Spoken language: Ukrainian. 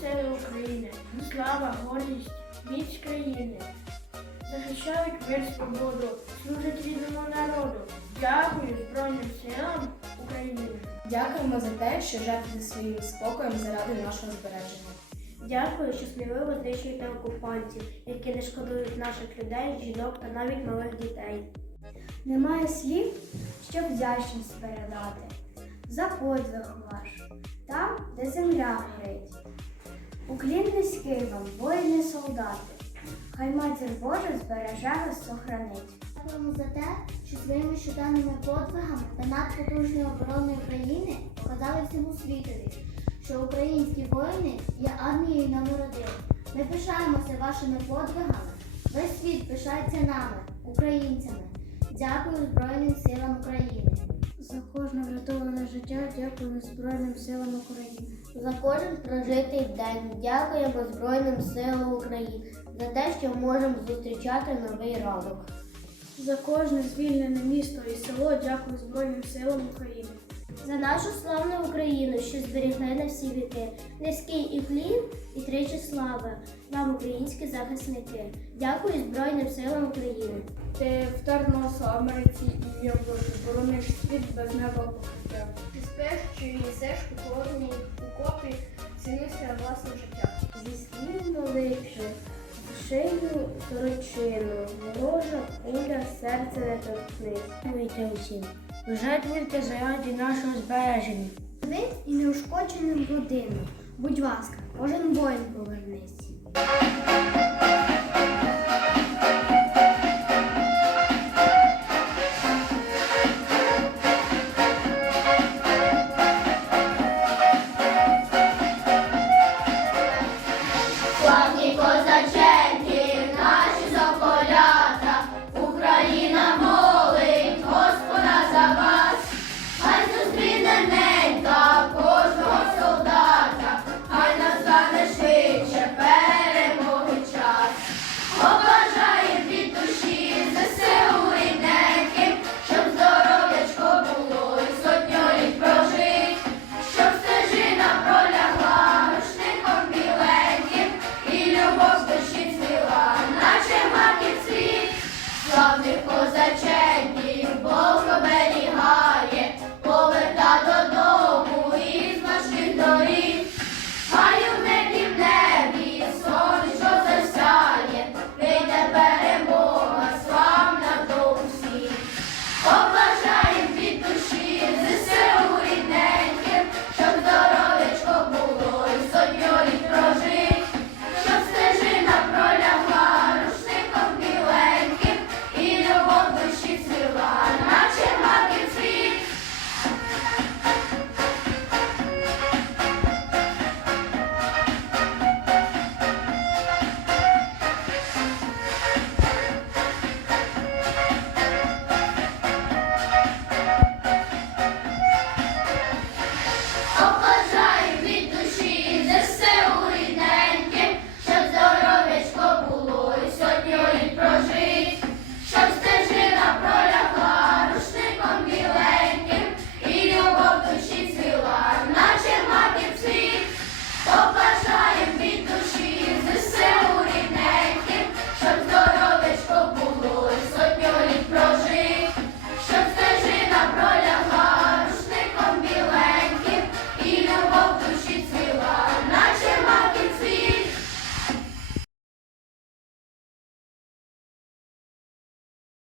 сили України, слава, гордість, міць країни. Захищають мир свободу, служать рідному народу. Дякую Збройним силам України. Дякуємо за те, що жертвуєте своїм спокоєм заради нашого збереження. Дякую, що сміливо знищуєте окупантів, які не шкодують наших людей, жінок та навіть малих дітей. Немає слів, щоб вдячність передати за подвиг ваш, там, де земля горить. Уклін низький вам, воїни солдати, хай матір Божа збереже вас сохранить. Дякуємо за те, що своїми щоденними подвигами та надпотужною обороною країни показали всьому світові, що українські воїни є армією номер один. Ми пишаємося вашими подвигами. Весь світ пишається нами, українцями. Дякую Збройним силам України. За кожне врятоване життя дякуємо Збройним силам України. За кожен прожитий день дякуємо Збройним силам України за те, що можемо зустрічати новий ранок. За кожне звільнене місто і село дякую Збройним силам України. За нашу славну Україну, що зберігли на всі віки, низький і плін і тричі слава вам, українські захисники. Дякую Збройним силам України. Ти втер носу Америці і Європі, борониш світ без неба покриття. Ти спеш чи їсиш у холодній окопі, цінуйся власне життя. Зі слів моливши, в шию сорочину, ворожа куля серце не торкнись. Дякуйте усім, ви Жертвуйте заради нашого збереження. Ви і неушкодженим родину. Будь ласка, кожен воїн повернись. Славні